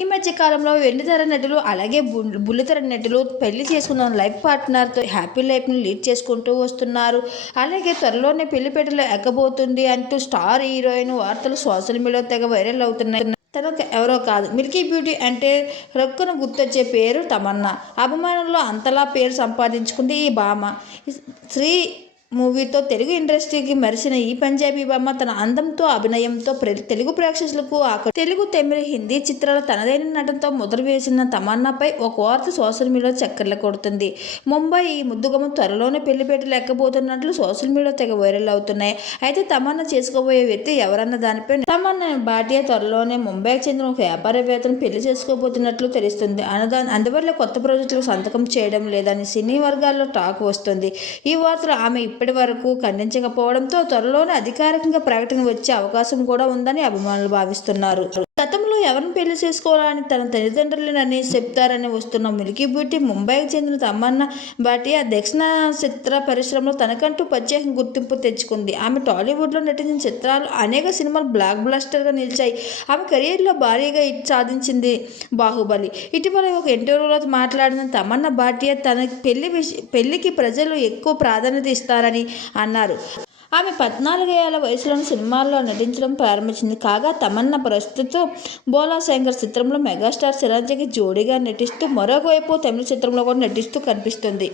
ఈ మధ్య కాలంలో వెండితెర నటులు అలాగే బుల్లితెర నటులు పెళ్ళి చేసుకున్న లైఫ్ పార్ట్నర్తో హ్యాపీ లైఫ్ని లీడ్ చేసుకుంటూ వస్తున్నారు. అలాగే త్వరలోనే పెళ్ళిపేటలో ఎక్కబోతుంది అంటూ స్టార్ హీరోయిన్ వార్తలు సోషల్ మీడియా తెగ వైరల్ అవుతున్నాయి. తను ఎవరో కాదు. మిల్కీ బ్యూటీ అంటే రొక్కున గుర్తొచ్చే పేరు తమన్నా. అభిమానుల్లో అంతలా పేరు సంపాదించుకుంది ఈ భామ. శ్రీ మూవీతో తెలుగు ఇండస్ట్రీకి మెరిసిన ఈ పంజాబీ బామ్మ తన అందంతో అభినయంతో ప్ర- తెలుగు ప్రేక్షకులకు ఆక తెలుగు తమిళ హిందీ చిత్రాల తనదైన నటనతో ముద్ర వేసిన తమన్నాపై ఒక వార్త సోషల్ మీడియాలో చక్కర్లు కొడుతుంది. ముంబై ఈ ముద్దుగమ్మ త్వరలోనే పెళ్ళి పెట్టలేకపోతున్నట్లు సోషల్ మీడియా తెగ వైరల్ అవుతున్నాయి. అయితే తమన్నా చేసుకోబోయే వ్యక్తి ఎవరన్న దానిపై తమన్నా భాటియా త్వరలోనే ముంబైకి చెందిన ఒక వ్యాపారవేత్తను పెళ్ళి చేసుకోబోతున్నట్లు తెలుస్తుంది. అనదా అందువల్ల కొత్త ప్రాజెక్టులకు సంతకం చేయడం లేదని సినీ వర్గాల్లో టాక్ వస్తుంది. ఈ వార్తలు ఆమె ఇప్పటి వరకు ఖండించకపోవడంతో త్వరలోనే అధికారికంగా ప్రకటన వచ్చే అవకాశం కూడా ఉందని అభిమానులు భావిస్తున్నారు. గతంలో ఎవరిని పెళ్ళి చేసుకోవాలని తన తల్లిదండ్రులనని చెప్తారని వస్తున్న మిల్కీ బ్యూటీ ముంబైకి చెందిన తమన్నా భాటియా దక్షిణ చిత్ర పరిశ్రమలో తనకంటూ ప్రత్యేక గుర్తింపు తెచ్చుకుంది. ఆమె టాలీవుడ్లో నటించిన చిత్రాలు అనేక సినిమాలు బ్లాక్ బ్లాస్టర్గా నిలిచాయి. ఆమె కెరీర్లో భారీగా ఇట్ సాధించింది బాహుబలి. ఇటీవల ఒక ఇంటర్వ్యూలో మాట్లాడిన తమన్నా భాటియా తన పెళ్ళి పెళ్ళికి ప్రజలు ఎక్కువ ప్రాధాన్యత ఇస్తారని అన్నారు. ఆమె పద్నాలుగేళ్ళ వయసులోని సినిమాల్లో నటించడం ప్రారంభించింది. కాగా తమన్నా ప్రస్తుతం బోలా శంకర్ చిత్రంలో మెగాస్టార్ చిరంజీవి జోడీగా నటిస్తూ మరొకవైపు తమిళ చిత్రంలో కూడా నటిస్తూ కనిపిస్తుంది.